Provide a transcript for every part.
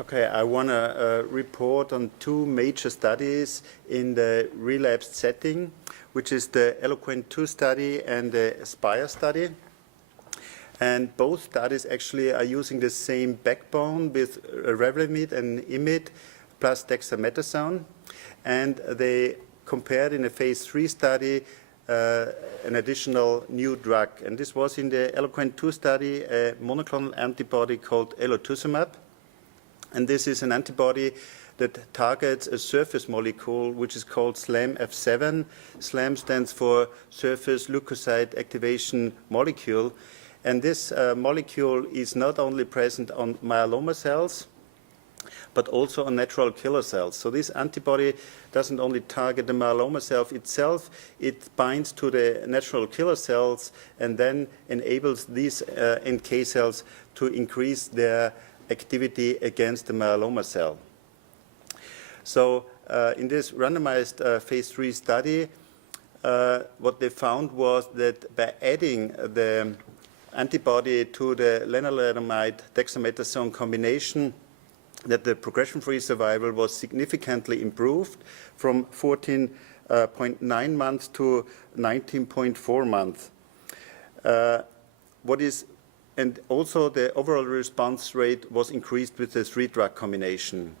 Okay, I want to report on two major studies in the relapsed setting, which is the ELOQUENT-2 study and the ASPIRE study. And both studies actually are using the same backbone with Revlimid and IMiD plus dexamethasone. And they compared in a phase 3 study an additional new drug. And this was in the ELOQUENT-2 study, a monoclonal antibody called elotuzumab. And this is an antibody that targets a surface molecule which is called SLAMF7. SLAM stands for surface leukocyte activation molecule. And this molecule is not only present on myeloma cells, but also on natural killer cells. So this antibody doesn't only target the myeloma cell itself, it binds to the natural killer cells and then enables these NK cells to increase their activity against the myeloma cell. So in this randomized phase 3 study, what they found was that by adding the antibody to the lenalidomide dexamethasone combination, that the progression-free survival was significantly improved from 14.9 months to 19.4 months. And also the overall response rate was increased with the 3-drug combination.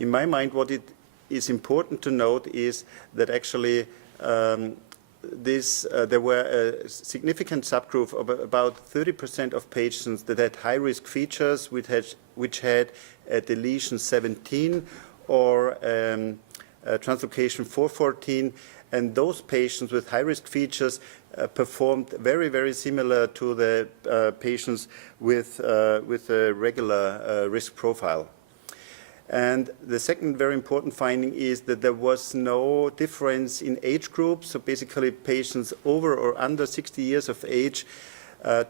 In my mind, what it is important to note is that actually there were a significant subgroup of about 30% of patients that had high-risk features which had a deletion 17 or translocation 414, and those patients with high-risk features performed very, very similar to the patients with a regular risk profile. And the second very important finding is that there was no difference in age groups. So basically patients over or under 60 years of age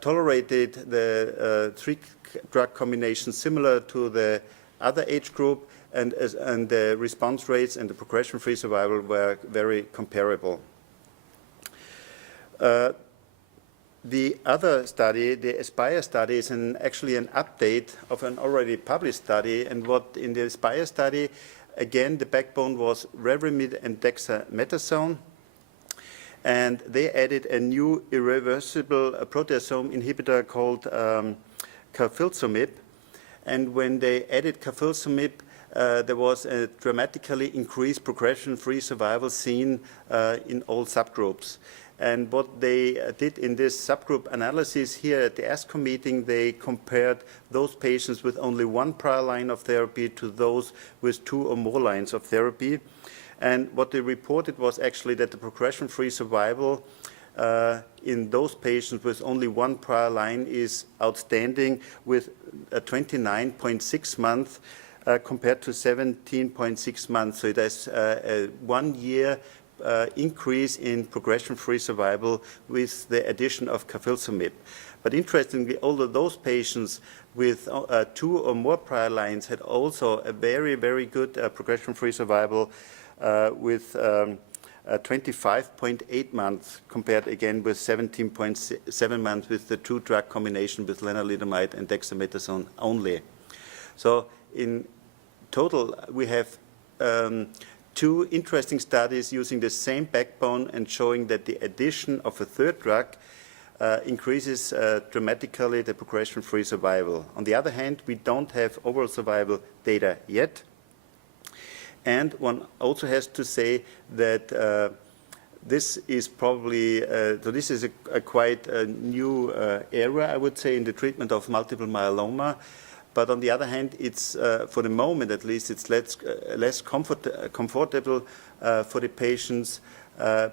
tolerated the 3-drug combination similar to the other age group, and the response rates and the progression-free survival were very comparable. The other study, the ASPIRE study, is actually an update of an already published study. And what in the ASPIRE study, again, the backbone was Revlimid and dexamethasone. And they added a new irreversible proteasome inhibitor called carfilzomib. And when they added carfilzomib, there was a dramatically increased progression-free survival seen in all subgroups. And what they did in this subgroup analysis here at the ASCO meeting, they compared those patients with only one prior line of therapy to those with 2 or more lines of therapy. And what they reported was actually that the progression-free survival in those patients with only one prior line is outstanding, with 29.6 months compared to 17.6 months. So there's a 1 year increase in progression-free survival with the addition of carfilzomib. But interestingly, although those patients with 2 or more prior lines had also a very, very good progression-free survival with 25.8 months compared again with 17.7 months with the 2-drug combination with lenalidomide and dexamethasone only. So in total, we have 2 interesting studies using the same backbone and showing that the addition of a 3rd drug increases dramatically the progression-free survival. On the other hand, we don't have overall survival data yet. And one also has to say that this is probably, so this is a quite new era, I would say, in the treatment of multiple myeloma. But on the other hand, it's, for the moment at least, it's less comfortable for the patients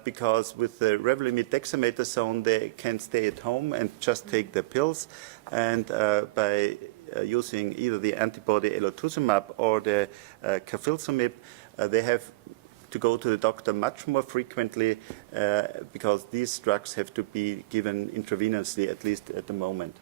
because with the Revlimid dexamethasone, they can stay at home and just take the pills. And by using either the antibody elotuzumab or the carfilzomib, they have to go to the doctor much more frequently because these drugs have to be given intravenously, at least at the moment.